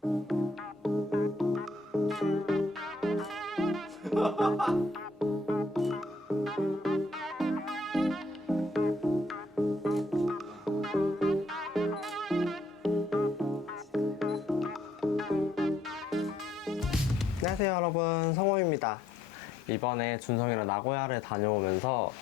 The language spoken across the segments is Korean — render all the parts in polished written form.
안녕하세요 여러분, 성호입니다. 이번에 준성이랑 나고야를 다녀오면서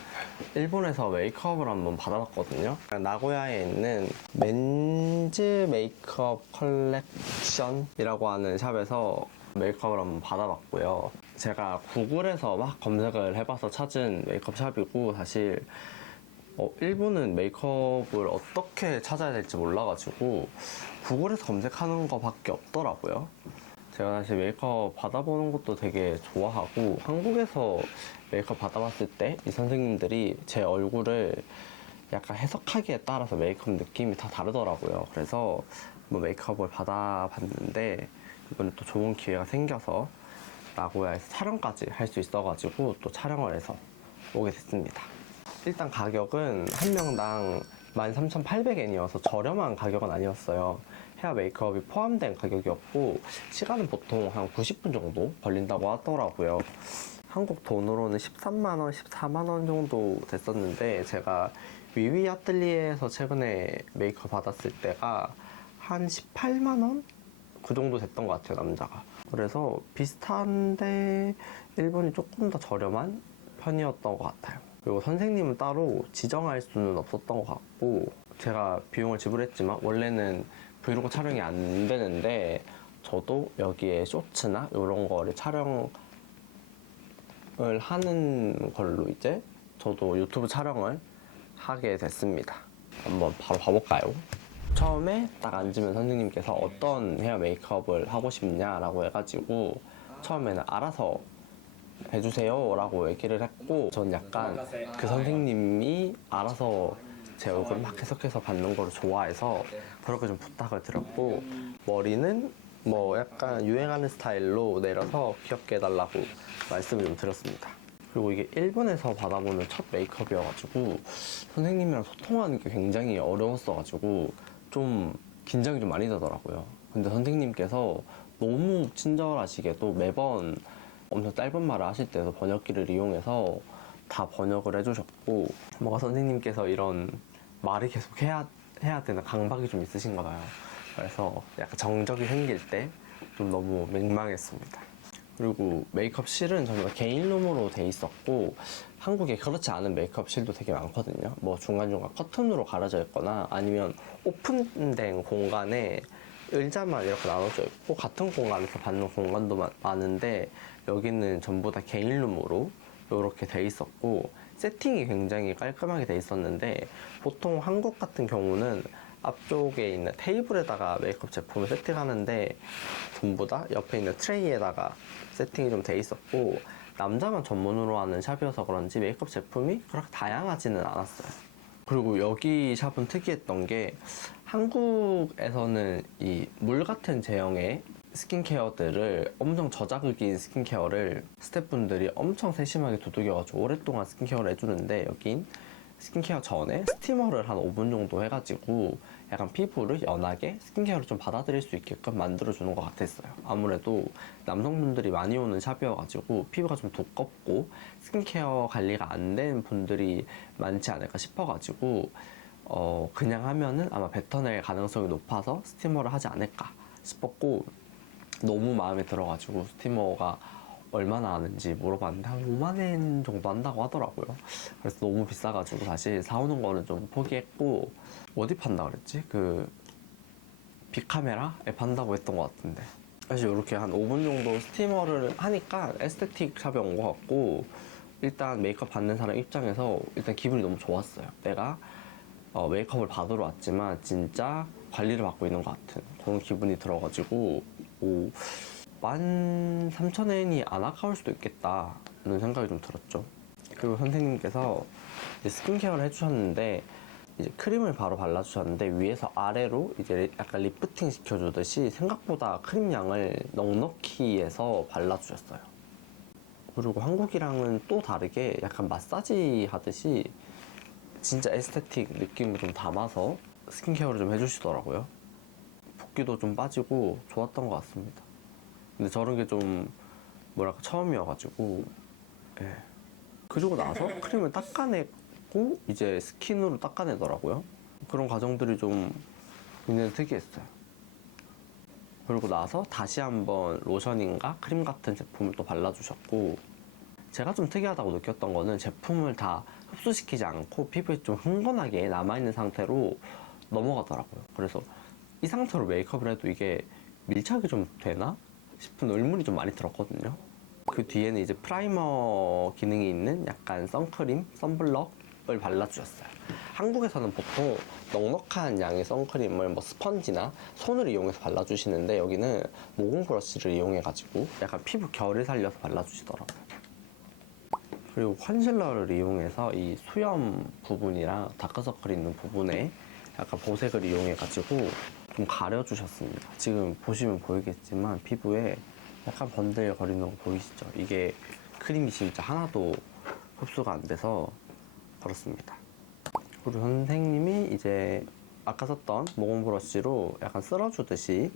일본에서 메이크업을 한번 받아봤거든요. 나고야에 있는 멘즈 메이크업 컬렉션이라고 하는 샵에서 메이크업을 한번 받아봤고요. 제가 구글에서 막 검색을 해봐서 찾은 메이크업 샵이고, 사실 일본은 메이크업을 어떻게 찾아야 될지 몰라가지고 구글에서 검색하는 거밖에 없더라고요. 제가 사실 메이크업 받아보는 것도 되게 좋아하고, 한국에서 메이크업 받아봤을 때 이 선생님들이 제 얼굴을 약간 해석하기에 따라서 메이크업 느낌이 다 다르더라고요. 그래서 뭐 메이크업을 받아봤는데, 이번에 또 좋은 기회가 생겨서 나고야에서 촬영까지 할 수 있어가지고 또 촬영을 해서 오게 됐습니다. 일단 가격은 한 명당 13,800엔이어서 저렴한 가격은 아니었어요. 헤어 메이크업이 포함된 가격이었고, 시간은 보통 한 90분 정도 걸린다고 하더라고요. 한국 돈으로는 13만원, 14만원 정도 됐었는데, 제가 위위 아틀리에에서 최근에 메이크업 받았을 때가 한 18만원? 그 정도 됐던 것 같아요, 남자가. 그래서 비슷한데 일본이 조금 더 저렴한 편이었던 것 같아요. 그리고 선생님은 따로 지정할 수는 없었던 것 같고, 제가 비용을 지불했지만 원래는 브이로그 촬영이 안 되는데, 저도 여기에 쇼츠나 이런 거를 촬영을 하는 걸로 이제 저도 유튜브 촬영을 하게 됐습니다. 한번 바로 가볼까요? 처음에 딱 앉으면 선생님께서 어떤 헤어 메이크업을 하고 싶냐라고 해가지고, 처음에는 알아서 해주세요 라고 얘기를 했고, 전 약간 그 선생님이 알아서 제 얼굴을 막 해석해서 받는 걸 좋아해서 그렇게 좀 부탁을 드렸고, 머리는 뭐 약간 유행하는 스타일로 내려서 귀엽게 해달라고 말씀을 좀 드렸습니다. 그리고 이게 일본에서 받아보는 첫 메이크업이어가지고 선생님이랑 소통하는 게 굉장히 어려웠어가지고 좀 긴장이 좀 많이 되더라고요. 근데 선생님께서 너무 친절하시게도 매번 엄청 짧은 말을 하실 때도 번역기를 이용해서 다 번역을 해주셨고, 뭔가 선생님께서 이런 말을 계속 해야 되는 강박이 좀 있으신가 봐요. 그래서 약간 정적이 생길 때 좀 너무 민망했습니다. 그리고 메이크업실은 저희가 개인룸으로 돼 있었고, 한국에 그렇지 않은 메이크업실도 되게 많거든요. 뭐 중간중간 커튼으로 가려져 있거나 아니면 오픈된 공간에 의자만 이렇게 나눠져 있고 같은 공간에서 받는 공간도 많은데, 여기는 전부 다 개인룸으로 이렇게 돼 있었고, 세팅이 굉장히 깔끔하게 돼 있었는데, 보통 한국 같은 경우는 앞쪽에 있는 테이블에다가 메이크업 제품을 세팅하는데 전부 다 옆에 있는 트레이에다가 세팅이 좀 돼 있었고, 남자만 전문으로 하는 샵이어서 그런지 메이크업 제품이 그렇게 다양하지는 않았어요. 그리고 여기 샵은 특이했던 게, 한국에서는 이 물 같은 제형의 스킨케어들을, 엄청 저자극인 스킨케어를 스태프분들이 엄청 세심하게 두들겨가지고 오랫동안 스킨케어를 해주는데, 여긴 스킨케어 전에 스티머를 한 5분 정도 해가지고 약간 피부를 연하게 스킨케어를 좀 받아들일 수 있게끔 만들어주는 것 같았어요. 아무래도 남성분들이 많이 오는 샵이어가지고 피부가 좀 두껍고 스킨케어 관리가 안 된 분들이 많지 않을까 싶어가지고 그냥 하면은 아마 뱉어낼 가능성이 높아서 스티머를 하지 않을까 싶었고, 너무 마음에 들어가지고 스티머가 얼마나 하는지 물어봤는데 한 5만엔 정도 한다고 하더라고요. 그래서 너무 비싸가지고 사실 사오는 거는 좀 포기했고, 어디 판다 그랬지? 그 빅카메라에 판다고 했던 것 같은데, 사실 이렇게 한 5분 정도 스티머를 하니까 에스테틱 샵에 온 것 같고, 일단 메이크업 받는 사람 입장에서 일단 기분이 너무 좋았어요. 내가 메이크업을 받으러 왔지만 진짜 관리를 받고 있는 것 같은 그런 기분이 들어가지고, 13,000엔이 안 아까울 수도 있겠다는 생각이 좀 들었죠. 그리고 선생님께서 이제 스킨케어를 해주셨는데, 이제 크림을 바로 발라주셨는데 위에서 아래로 이제 약간 리프팅 시켜주듯이 생각보다 크림 양을 넉넉히 해서 발라주셨어요. 그리고 한국이랑은 또 다르게 약간 마사지 하듯이 진짜 에스테틱 느낌을 좀 담아서 스킨케어를 좀 해주시더라고요. 붓기도 좀 빠지고 좋았던 것 같습니다. 근데 저런 게 좀 뭐랄까 처음이어가지고 예. 그리고 나서 크림을 닦아내고 이제 스킨으로 닦아내더라고요. 그런 과정들이 좀 굉장히 특이했어요. 그리고 나서 다시 한번 로션인가 크림 같은 제품을 또 발라주셨고, 제가 좀 특이하다고 느꼈던 거는 제품을 다 흡수시키지 않고 피부에 좀 흥건하게 남아있는 상태로 넘어가더라고요. 그래서 이 상태로 메이크업을 해도 이게 밀착이 좀 되나 싶은 의문이 좀 많이 들었거든요. 그 뒤에는 이제 프라이머 기능이 있는 약간 선크림, 선블럭을 발라주셨어요. 한국에서는 보통 넉넉한 양의 선크림을 뭐 스펀지나 손을 이용해서 발라주시는데, 여기는 모공 브러쉬를 이용해가지고 약간 피부 결을 살려서 발라주시더라고요. 그리고 컨실러를 이용해서 이 수염 부분이랑 다크서클 있는 부분에 약간 보색을 이용해가지고 좀 가려주셨습니다. 지금 보시면 보이겠지만 피부에 약간 번들거리는 거 보이시죠? 이게 크림이 진짜 하나도 흡수가 안 돼서 그렇습니다. 그리고 선생님이 이제 아까 썼던 모공 브러쉬로 약간 쓸어주듯이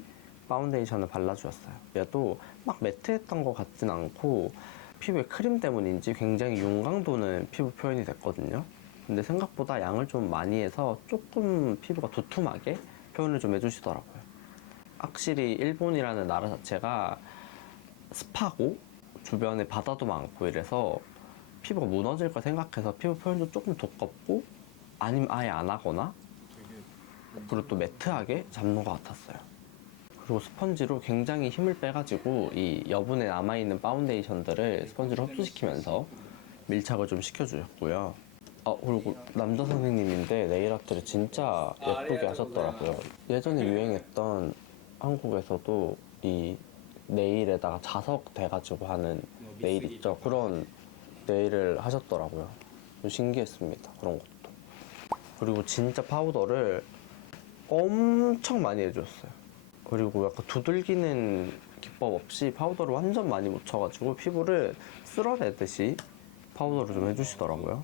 파운데이션을 발라주셨어요. 얘도 막 매트했던 것 같진 않고 피부에 크림 때문인지 굉장히 윤광도는 피부 표현이 됐거든요. 근데 생각보다 양을 좀 많이 해서 조금 피부가 두툼하게 표현을 좀 해주시더라고요. 확실히 일본이라는 나라 자체가 습하고 주변에 바다도 많고 이래서 피부가 무너질 거 생각해서 피부 표현도 조금 두껍고 아니면 아예 안 하거나, 그리고 또 매트하게 잡는 것 같았어요. 그리고 스펀지로 굉장히 힘을 빼가지고 이 여분에 남아있는 파운데이션들을 스펀지로 흡수시키면서 밀착을 좀 시켜주셨고요. 그리고 남자 선생님인데 네일 아트를 진짜 예쁘게 하셨더라고요. 예전에 유행했던, 한국에서도 이 네일에다가 자석 대가지고 하는 네일 있죠? 그런 네일을 하셨더라고요. 좀 신기했습니다. 그런 것도. 그리고 진짜 파우더를 엄청 많이 해줬어요. 그리고 약간 두들기는 기법 없이 파우더를 완전 많이 묻혀가지고 피부를 쓸어내듯이 파우더를 좀 해주시더라고요.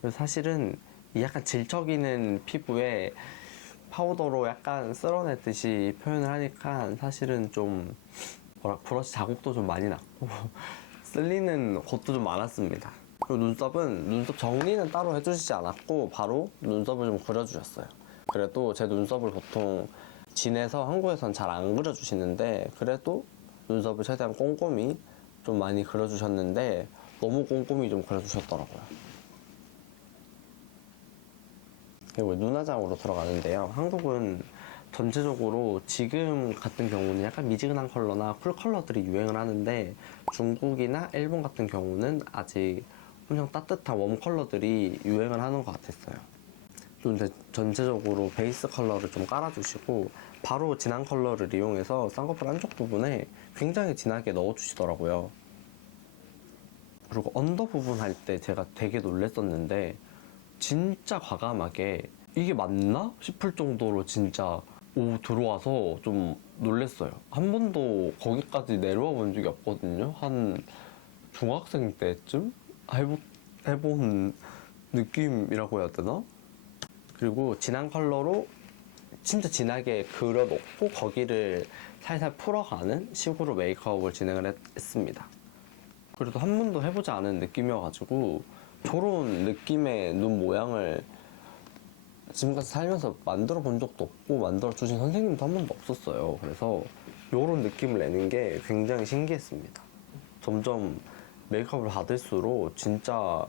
그래서 사실은 이 약간 질척이는 피부에 파우더로 약간 쓸어내듯이 표현을 하니까 사실은 좀 브러쉬 자국도 좀 많이 났고 쓸리는 곳도 좀 많았습니다. 그리고 눈썹은 눈썹 정리는 따로 해주시지 않았고 바로 눈썹을 좀 그려주셨어요. 그래도 제 눈썹을 보통 진해서 한국에선 잘 안 그려주시는데, 그래도 눈썹을 최대한 꼼꼼히 좀 많이 그려주셨는데 너무 꼼꼼히 좀 그려주셨더라고요. 그리고 눈화장으로 들어가는데요. 한국은 전체적으로 지금 같은 경우는 약간 미지근한 컬러나 쿨 컬러들이 유행을 하는데, 중국이나 일본 같은 경우는 아직 엄청 따뜻한 웜 컬러들이 유행을 하는 것 같았어요. 좀 전체적으로 베이스 컬러를 좀 깔아주시고 바로 진한 컬러를 이용해서 쌍꺼풀 한쪽 부분에 굉장히 진하게 넣어주시더라고요. 그리고 언더 부분 할 때 제가 되게 놀랬었는데 진짜 과감하게 이게 맞나 싶을 정도로 진짜 들어와서 좀 놀랬어요. 한 번도 거기까지 내려와 본 적이 없거든요. 한 중학생 때쯤 해본 느낌이라고 해야 되나? 그리고 진한 컬러로 진짜 진하게 그려놓고 거기를 살살 풀어가는 식으로 메이크업을 진행을 했습니다. 그래도 한 번도 해보지 않은 느낌이어가지고 저런 느낌의 눈 모양을 지금까지 살면서 만들어 본 적도 없고 만들어 주신 선생님도 한 번도 없었어요. 그래서 이런 느낌을 내는 게 굉장히 신기했습니다. 점점 메이크업을 받을수록 진짜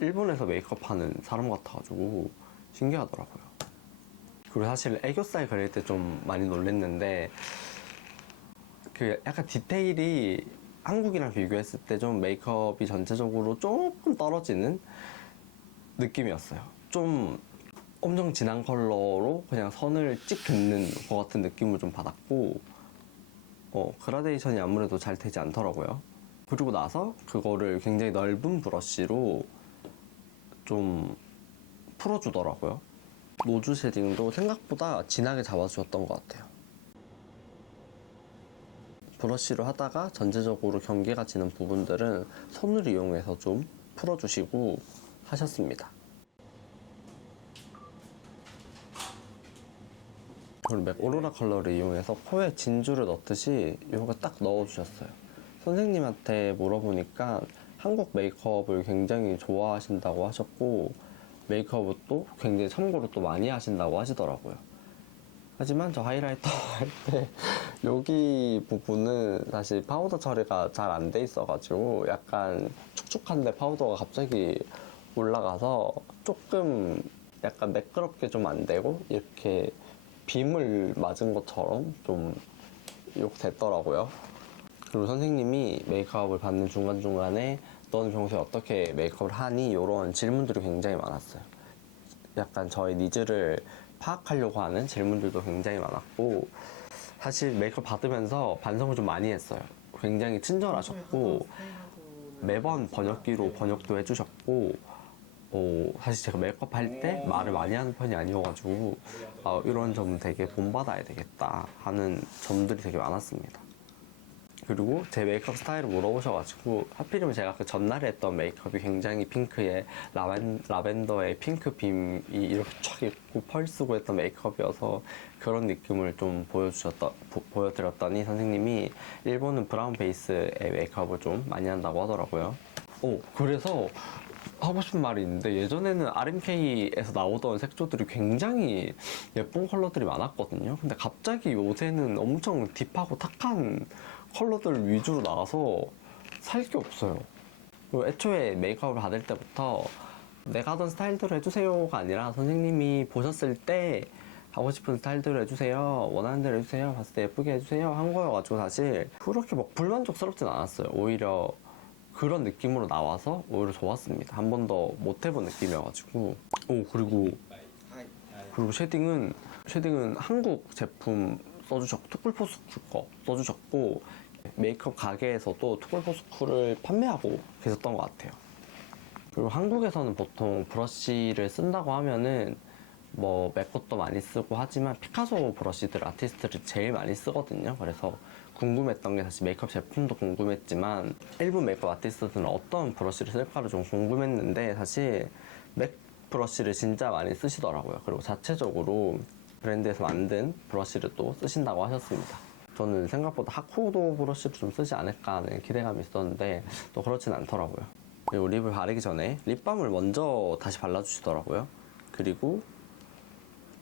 일본에서 메이크업 하는 사람 같아가지고 신기하더라고요. 그리고 사실 애교살 그릴 때 좀 많이 놀랬는데 그 약간 디테일이 한국이랑 비교했을 때 좀 메이크업이 전체적으로 조금 떨어지는 느낌이었어요. 좀 엄청 진한 컬러로 그냥 선을 찍 긋는 것 같은 느낌을 좀 받았고, 그라데이션이 아무래도 잘 되지 않더라고요. 그리고 나서 그거를 굉장히 넓은 브러쉬로 좀 풀어주더라고요. 노즈 쉐딩도 생각보다 진하게 잡아주셨던 것 같아요. 브러쉬로 하다가 전체적으로 경계가 지는 부분들은 손을 이용해서 좀 풀어주시고 하셨습니다. 그리고 맥 오로라 컬러를 이용해서 코에 진주를 넣듯이 이렇게 딱 넣어주셨어요. 선생님한테 물어보니까 한국 메이크업을 굉장히 좋아하신다고 하셨고 메이크업을 또 굉장히 참고로 또 많이 하신다고 하시더라고요. 하지만 저 하이라이터 할 때 여기 부분은 사실 파우더 처리가 잘 안 돼 있어가지고 약간 축축한데 파우더가 갑자기 올라가서 조금 약간 매끄럽게 좀 안 되고 이렇게 빔을 맞은 것처럼 좀 이렇게 됐더라고요. 그리고 선생님이 메이크업을 받는 중간중간에 너는 평소에 어떻게 메이크업을 하니? 이런 질문들이 굉장히 많았어요. 약간 저의 니즈를 파악하려고 하는 질문들도 굉장히 많았고 사실 메이크업 받으면서 반성을 좀 많이 했어요. 굉장히 친절하셨고 매번 번역기로 번역도 해주셨고 사실 제가 메이크업 할 때 말을 많이 하는 편이 아니어가지고 이런 점 되게 본받아야 되겠다 하는 점들이 되게 많았습니다. 그리고 제 메이크업 스타일을 물어보셔가지고 하필이면 제가 그 전날에 했던 메이크업이 굉장히 핑크에 라벤더의 핑크 빔이 이렇게 쫙 있고 펄 쓰고 했던 메이크업이어서 그런 느낌을 좀 보여드렸더니 선생님이 일본은 브라운 베이스의 메이크업을 좀 많이 한다고 하더라고요. 그래서 하고 싶은 말이 있는데 예전에는 RMK에서 나오던 색조들이 굉장히 예쁜 컬러들이 많았거든요. 근데 갑자기 요새는 엄청 딥하고 탁한 컬러들 위주로 나와서 살 게 없어요. 그리고 애초에 메이크업을 받을 때부터 내가 하던 스타일대로 해주세요가 아니라 선생님이 보셨을 때 하고 싶은 스타일대로 해주세요, 원하는 대로 해주세요, 봤을 때 예쁘게 해주세요 한 거여가지고 사실 그렇게 막 불만족스럽진 않았어요. 오히려 그런 느낌으로 나와서 오히려 좋았습니다. 한 번 더 못 해본 느낌이어가지고. 그리고 쉐딩은 한국 제품 써주셨고 투쿨포스쿨 거 써주셨고 메이크업 가게에서도 투쿨포스쿨을 판매하고 계셨던 것 같아요. 그리고 한국에서는 보통 브러쉬를 쓴다고 하면은 뭐 맥것도 많이 쓰고 하지만 피카소 브러쉬들 아티스트를 제일 많이 쓰거든요. 그래서 궁금했던 게 사실 메이크업 제품도 궁금했지만 일본 메이크업 아티스트들은 어떤 브러쉬를 쓸까를 좀 궁금했는데 사실 맥 브러쉬를 진짜 많이 쓰시더라고요. 그리고 자체적으로 브랜드에서 만든 브러쉬를 또 쓰신다고 하셨습니다. 저는 생각보다 하코도 브러쉬를 좀 쓰지 않을까 하는 기대감이 있었는데 또 그렇진 않더라고요. 그리고 립을 바르기 전에 립밤을 먼저 다시 발라주시더라고요. 그리고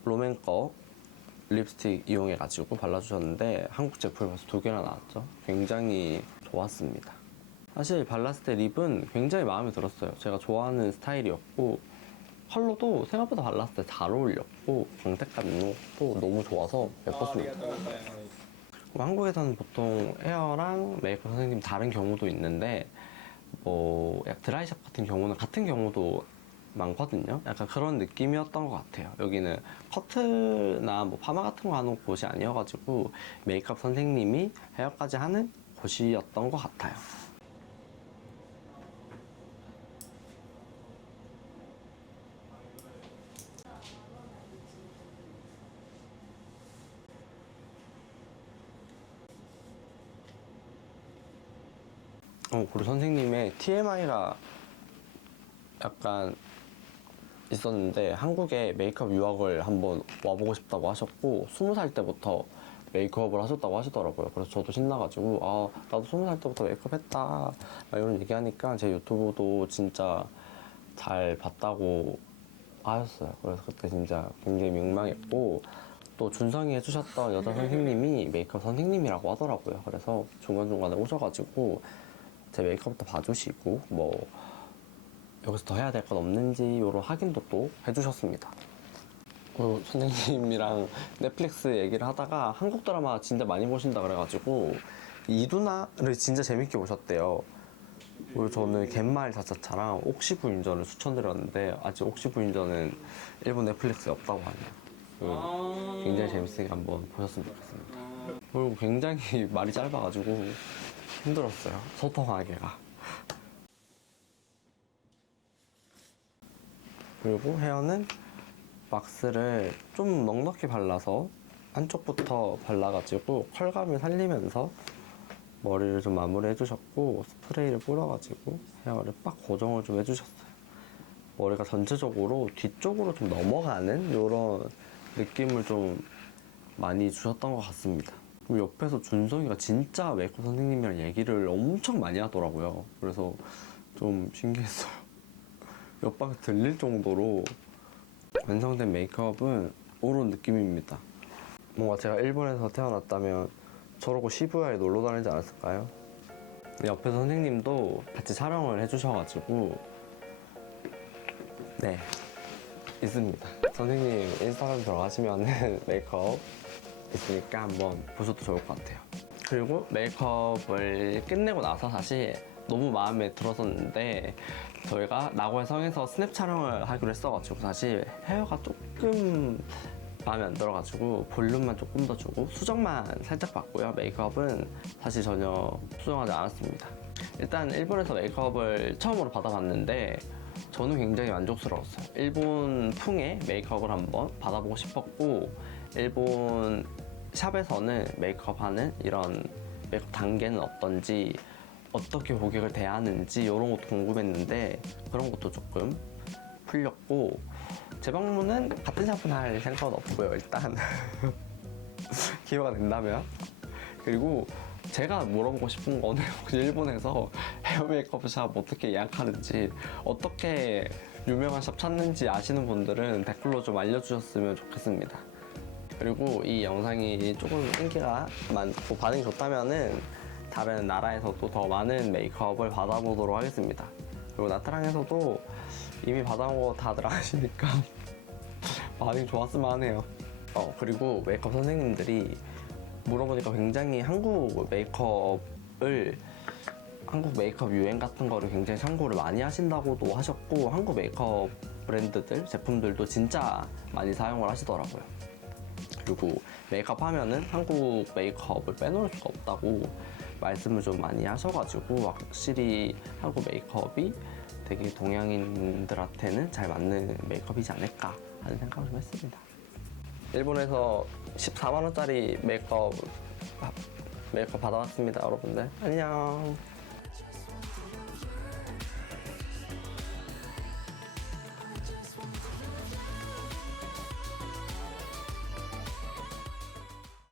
롬앤 거 립스틱 이용해가지고 발라주셨는데 한국 제품이 벌써 2개나 나왔죠. 굉장히 좋았습니다. 사실 발랐을 때 립은 굉장히 마음에 들었어요. 제가 좋아하는 스타일이었고 컬러도 생각보다 발랐을 때 잘 어울렸고 광택감 있는 것도 너무 좋아서 예뻤습니다. 한국에서는 보통 헤어랑 메이크업 선생님 다른 경우도 있는데 뭐 드라이샵 같은 경우는 같은 경우도 많거든요. 약간 그런 느낌이었던 것 같아요. 여기는 커트나 뭐 파마 같은 거 하는 곳이 아니어가지고 메이크업 선생님이 헤어까지 하는 곳이었던 것 같아요. 그리고 선생님의 TMI가 약간 있었는데 한국에 메이크업 유학을 한번 와보고 싶다고 하셨고 20살 때부터 메이크업을 하셨다고 하시더라고요. 그래서 저도 신나가지고 나도 20살 때부터 메이크업 했다 이런 얘기하니까 제 유튜브도 진짜 잘 봤다고 하셨어요. 그래서 그때 진짜 굉장히 민망했고 또 준성이 해주셨던 여자 선생님이 메이크업 선생님이라고 하더라고요. 그래서 중간중간에 오셔가지고 제 메이크업도 봐주시고 뭐 여기서 더 해야 될 건 없는지 이런 확인도 또 해주셨습니다. 그리고 선생님이랑 넷플릭스 얘기를 하다가 한국 드라마 진짜 많이 보신다 그래가지고 이두나를 진짜 재밌게 보셨대요. 그리고 저는 갯마을 자차차랑 옥시부인전을 추천드렸는데 아직 옥시부인전은 일본 넷플릭스에 없다고 하네요. 굉장히 재밌으니까 한번 보셨으면 좋겠습니다. 그리고 굉장히 말이 짧아가지고 힘들었어요. 소통하기가. 그리고 헤어는 왁스를 좀 넉넉히 발라서 한쪽부터 발라가지고 컬감을 살리면서 머리를 좀 마무리 해주셨고 스프레이를 뿌려가지고 헤어를 빡 고정을 좀 해주셨어요. 머리가 전체적으로 뒤쪽으로 좀 넘어가는 이런 느낌을 좀 많이 주셨던 것 같습니다. 그리고 옆에서 준성이가 진짜 메이크업 선생님이랑 얘기를 엄청 많이 하더라고요. 그래서 좀 신기했어요. 옆방에서 들릴 정도로 완성된 메이크업은 이런 느낌입니다. 뭔가 제가 일본에서 태어났다면 저러고 시부야에 놀러 다니지 않았을까요? 옆에 선생님도 같이 촬영을 해주셔가지고 네, 있습니다. 선생님 인스타그램 들어가시면은 메이크업 있으니까 한번 보셔도 좋을 것 같아요. 그리고 메이크업을 끝내고 나서 사실 너무 마음에 들었었는데 저희가 나고야 성에서 스냅 촬영을 하기로 했어가지고 사실 헤어가 조금 마음에 안 들어가지고 볼륨만 조금 더 주고 수정만 살짝 받고요. 메이크업은 사실 전혀 수정하지 않았습니다. 일단 일본에서 메이크업을 처음으로 받아봤는데 저는 굉장히 만족스러웠어요. 일본 풍의 메이크업을 한번 받아보고 싶었고 일본 샵에서는 메이크업 하는 이런 메이크업 단계는 어떤지 어떻게 고객을 대하는지 이런 것도 궁금했는데 그런 것도 조금 풀렸고 재방문은 같은 샵은 할 생각은 없고요. 일단 기회가 된다면. 그리고 제가 물어보고 싶은 거는 혹시 일본에서 헤어 메이크업 샵 어떻게 예약하는지 어떻게 유명한 샵 찾는지 아시는 분들은 댓글로 좀 알려주셨으면 좋겠습니다. 그리고 이 영상이 조금 인기가 많고 반응이 좋다면은 다른 나라에서도 더 많은 메이크업을 받아보도록 하겠습니다. 그리고 나트랑에서도 이미 받아본 거 다들 아시니까 반응이 좋았으면 하네요. 그리고 메이크업 선생님들이 물어보니까 굉장히 한국 메이크업 유행 같은 거를 굉장히 참고를 많이 하신다고도 하셨고 한국 메이크업 브랜드들, 제품들도 진짜 많이 사용을 하시더라고요. 그리고 메이크업 하면은 한국 메이크업을 빼놓을 수가 없다고 말씀을 좀 많이 하셔가지고 확실히 한국 메이크업이 되게 동양인들한테는 잘 맞는 메이크업이지 않을까 하는 생각을 좀 했습니다. 일본에서 14만원짜리 메이크업 받아왔습니다, 여러분들. 안녕.